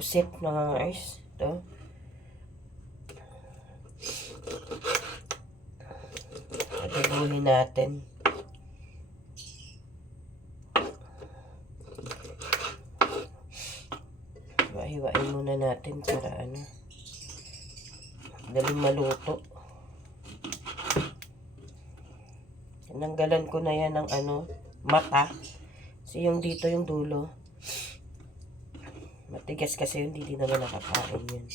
pusit mga Mars. Ito. Patuloy natin. Hiwa-hiwain muna natin para daling maluto. Tinanggalan ko na yan ng mata. Kasi yung dito yung dulo. Matigas kasi yun, hindi naman nakakain yun.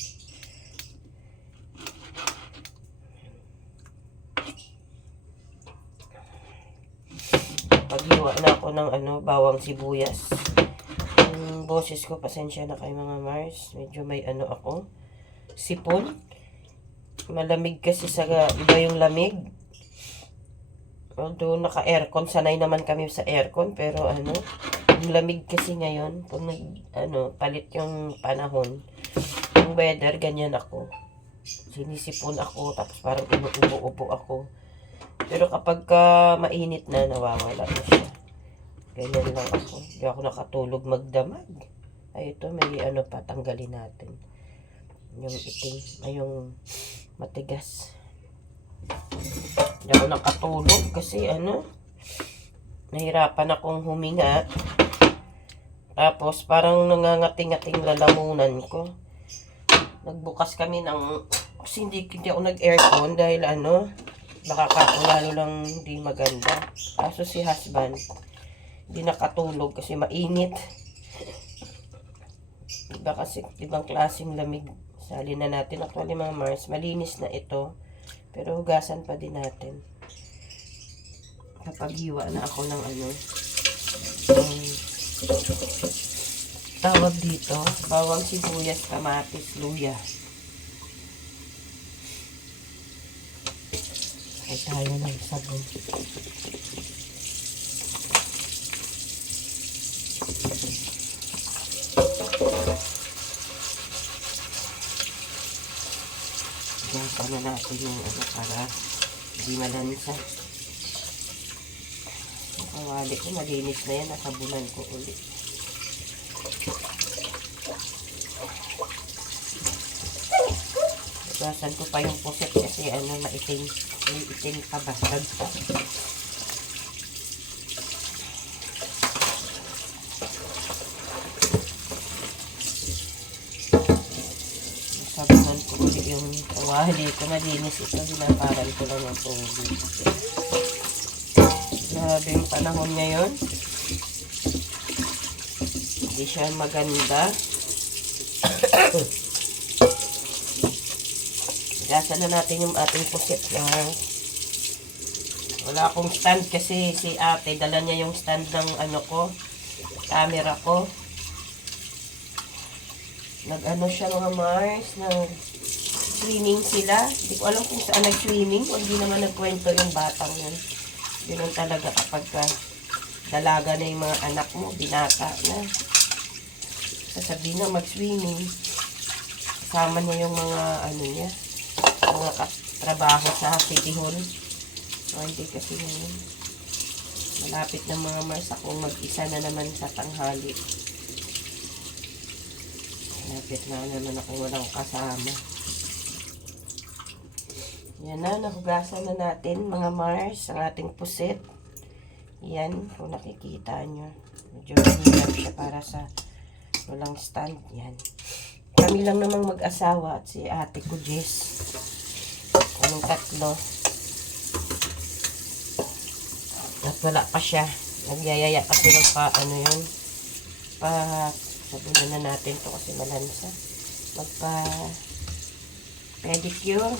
Paghiwa na ako ng bawang sibuyas. Yung boses ko, pasensya na kayo mga Mars. Medyo may ako. Sipon. Malamig kasi sa iba yung lamig. Although naka-aircon, sanay naman kami sa aircon, pero yung lamig kasi ngayon, pag palit yung panahon, yung weather, ganyan ako. Sinisipon ako, tapos parang ubo-ubo ako. Pero kapag mainit na, nawawala na siya. Ganyan lang ako. Hindi ako nakatulog magdamag. Ay, ito, may pa, tanggalin natin. Yung itim, ay yung matigas. Hindi ako nakatulog kasi nahirapan akong huminga. Tapos parang nangangating-ngating lalamunan ko. Nagbukas kami kasi hindi ako nag-aircon dahil baka lalo lang hindi maganda. Kaso si husband hindi nakatulog kasi mainit. Ibang klaseng lamig. Salin na natin. Actually mga Mars, malinis na ito. Pero hugasan pa din natin. Kapag hiwa na ako ng tawag dito, bawang sibuyas, kamatis, luya. Ay tayo ng sabon. Hugasan na natin yung para hindi malansa. Yung kawali ko, malinis na yan. Nakabunan ko ulit. Hugasan ko pa yung puset kasi maitim. May itim pa bastard pa. Sabunan ko ulit yung kawali ko. Malinis ito. Binaparan ko lang ng tubig. Grabe yung panahon ngayon. Hindi siya maganda. Gasan na natin yung ating pusit na wala akong stand kasi si ate dala niya yung stand ng camera ko. Siya mga Mars, nag-swimming sila. Hindi ko alam kung saan nag-swimming. Hindi naman nagkwento yung batang yun. Yun talaga kapag dalaga na yung mga anak mo, binata na. Sasabihin na mag-swimming. Kasama niya yung mga niya. Mga trabaho sa City Hall. Hindi kasi ngayon. Malapit na mga Mars akong mag-isa na naman sa tanghali. Malapit na naman ako walang kasama. Yan na, nahugasan na natin mga Mars ang ating pusit. Yan, kung nakikita nyo. Medyo mahirap siya para sa walang stand. Yan. Kami lang namang mag-asawa at si ate ko Jess. Anong tatlo. At wala pa siya. Nagyayaya kasi yun. Sabunan na natin to kasi malansa. Pedicure.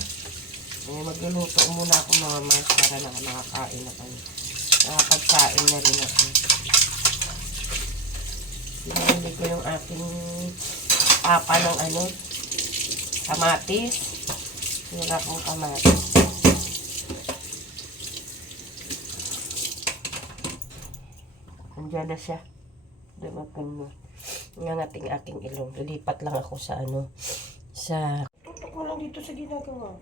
Magluluto muna ako mga Mars para nakakain na kami. Nakapagkain na rin ako. Pinahuli ko yung aking papa ng kamatis. Sira kong kamatis. Andiyan na siya. Dumating mo. Nangating aking ilong. Lilipat lang ako sa tutok ko lang dito sa ginagawa.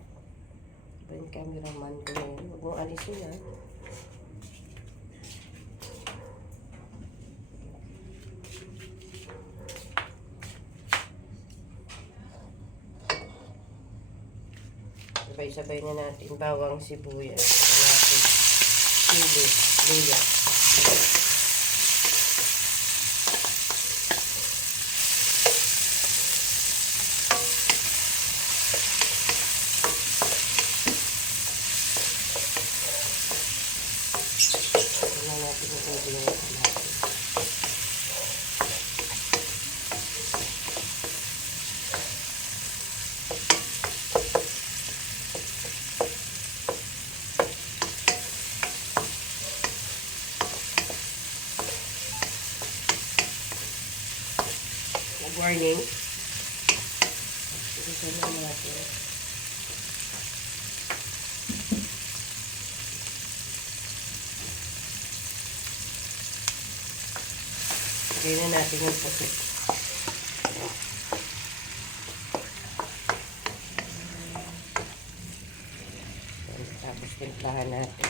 Iba yung cameraman ko ngayon. Huwag mong alisin yan. Sabay-sabay na natin bawang sibuyas. Natin sili, luya. Warning. Ito na natin. Lagyan na natin yung puti. Tapos timplahan natin.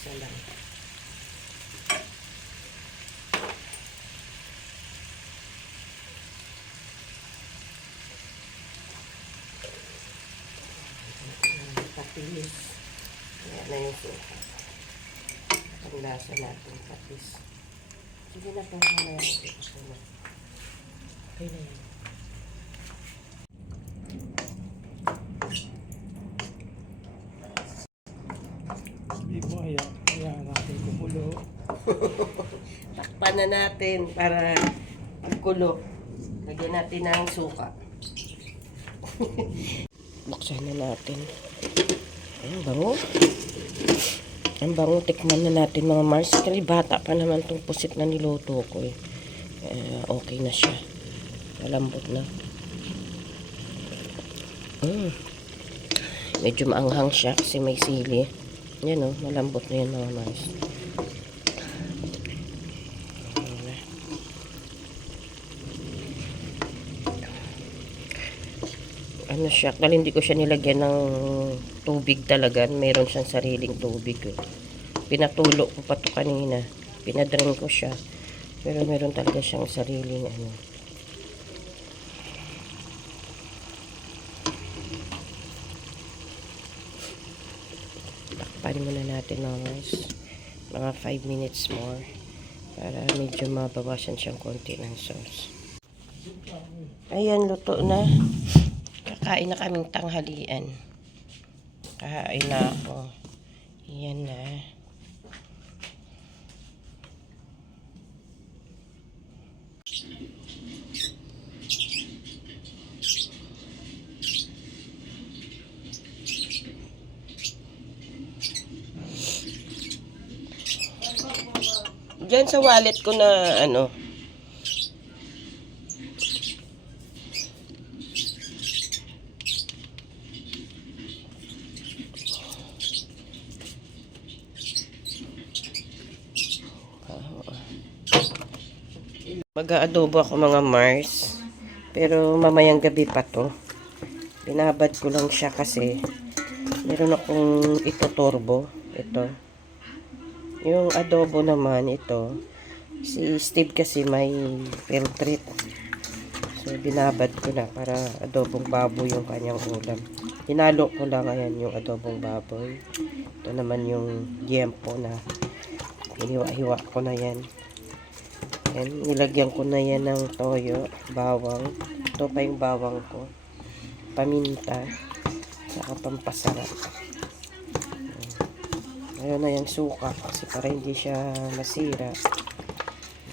Isa lang. Patis. Ayan na yung suka. Ang lasa natin, patis. Sige na po, mamaya natin. Okay na yan. Hindi mo kaya natin kumulo. Takpan na natin para magkulo. Lagyan natin ng suka. Buksan na natin. Ang bango. Ang bango. Tikman na natin mga Mars. Kasi bata pa naman itong pusit na niluto ko eh. Okay na siya. Malambot na. Medyo maanghang siya kasi may sili. Yan o. Malambot na yan mga Mars. Ano siya, dahil hindi ko siya nilagyan ng tubig talaga. Meron siyang sariling tubig. Pinatulo ko pa to kanina. Pinadrain ko siya. Pero meron talaga siyang sariling ano. Takpan muna natin mga 5 minutes more. Para medyo mabawasan siyang konti ng sauce. Ayan, luto na. Kakain na kaming tanghalian. Kakain na ako. Ayan na. Diyan sa wallet ko na ano. Mag-aadobo ako mga Mars. Pero mamayang gabi pa to. Binabad ko lang siya kasi meron akong ito-turbo. Ito. Yung adobo naman ito. Si Steve kasi may field trip. So binabad ko na para adobong baboy yung kanyang ulam. Hinalo ko lang ayan yung adobong baboy. Ito naman yung giempo na hiniwa-hiwa ko na yan. Ayan, nilagyan ko na yan ng toyo, bawang. Ito pa yung bawang ko. Paminta. Saka pampasarap. Ayun na yung suka kasi para hindi siya masira.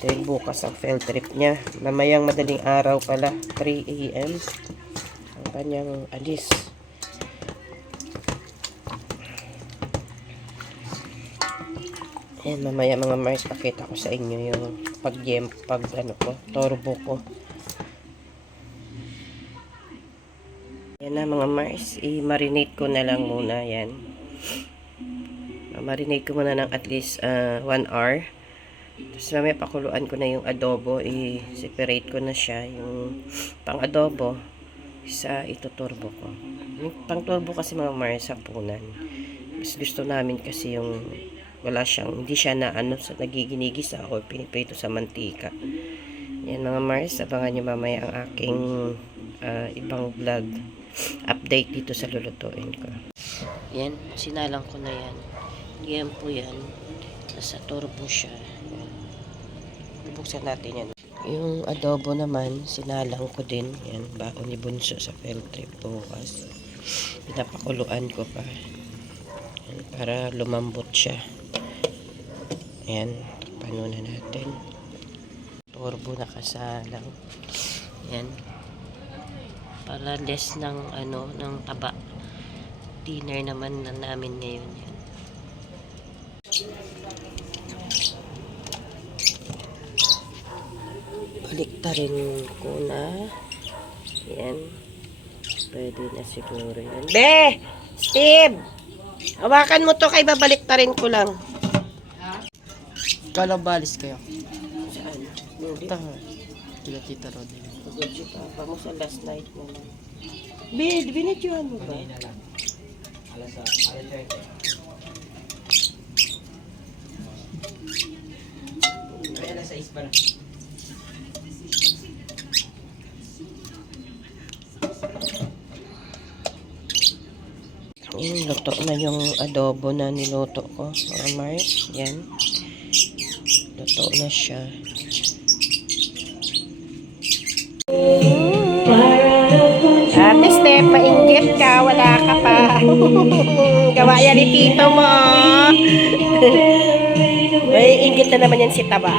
Dahil bukas ang field trip niya. Mamayang madaling araw pala, 3 AM ang kanyang alis. Ayan, mamaya mga Mars, pakita ko sa inyo yung turbo ko. Ayan na mga Mars, i-marinate ko na lang muna yan. Marinate ko muna ng at least 1 hour. Tapos mamaya pakuluan ko na yung adobo. I-separate ko na siya. Yung pang adobo, sa ituturbo ko. Yung pang turbo kasi mga Mars hapunan. Mas gusto namin kasi yung wala siyang, hindi siya na sa nagiginigisa o piniprito sa mantika. Yan mga Mars, abangan nyo mamaya ang aking ibang vlog update dito sa lulutuin ko. Yan, sinalang ko na yan. Yan po yan. Nasa turbo siya. Yan. Bubuksan natin yan. Yung adobo naman, sinalang ko din. Yan, baon ni Bunso sa field trip bukas. Pinapakuluan ko pa. Yan, para lumambot siya. Yan, takpan na natin. Turbo nakasalang. Yan. Para less ng ng taba. Dinner naman na namin ngayon yan. Baliktarin ko na. Yan. Pwede na siguro yan. Be! Steve! Hawakan mo to kay babaliktarin ko lang. Kalabalis kayo. Saan? Hindi. Taha. Kila Tita Rodin. Pagod ka pa mo sa last night na lang. Be, binidyohan mo ba? Yung luto na yung adobo na niluto ko, mga Mars. Yan. Luto na siya. Ate Steph, mainggit ka. Wala ka pa. Gawa yan ni tito mo. May inggit na naman yan si Taba.